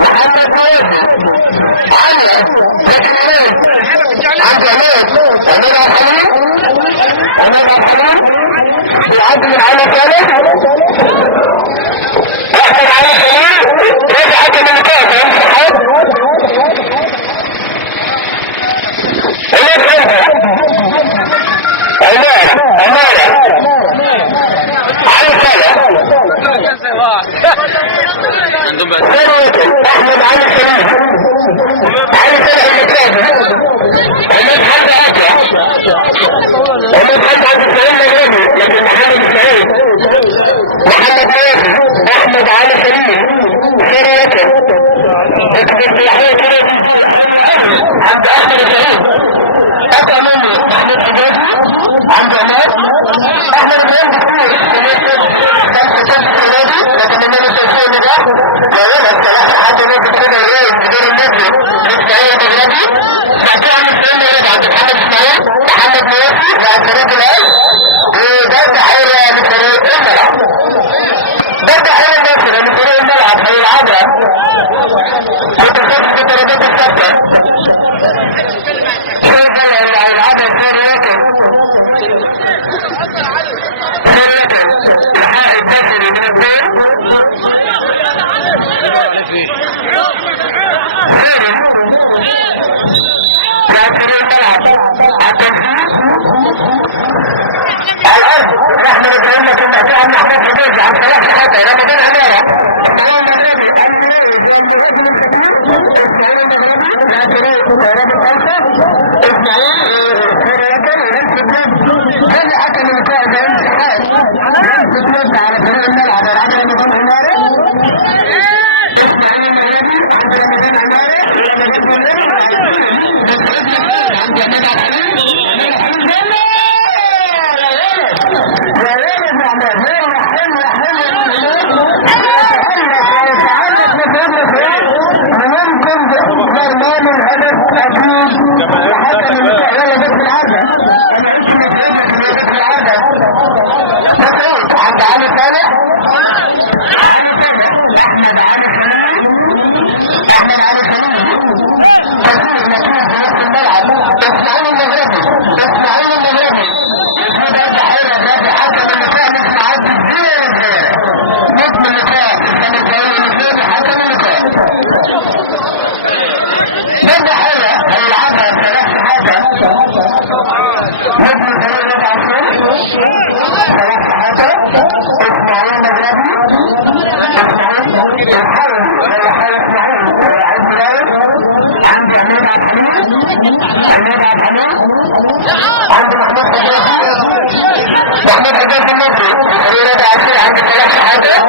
محمد فوزي علي تكميل عبد الحميد ومن الحليم بيعدل على ثالث احمد على خليل رجعت من كاس انسحاب عمارة على ثالث احمد على خليل على ثالث المكاسب ومن حد اكرا ومن حد عبد السلام مجرمي لكن محمد سعيد محمد ناصر احمد علي خليل سريته اكتب بالحياة كده عبد احمد سعيد ابقى منه محمد حجازي عبد عماد احمد بن كتير سميته خمسة سنادي لكن من التوفيق نجاح وولد ثلاثة حتى نجد كده الرئيس بدون النجم للسعيد النجم بعدها عبد السلام ولد عبد الحمد اسماعيل محمد ناصر بعد فريق الان وده تحية لفريق الملعب ده تحية ناصر لفريق الملعب في العبرة متخصص الدرجات الثابتة شوف على العبرة في رياكب الحائط الداخلي من الدين الارض نحن نتمنى كنا فيها من احمد حجازي عن ثلاث حتى الى مدينة امارة هذه حتى من مساعدة انتحاد تتوزع على فريق الملعب العمل مدينة امارة اسماعيل المغربي عند مدينة امارة الى مدينة محمد حجاز المصري ولد عسير عند ثلاث شهادات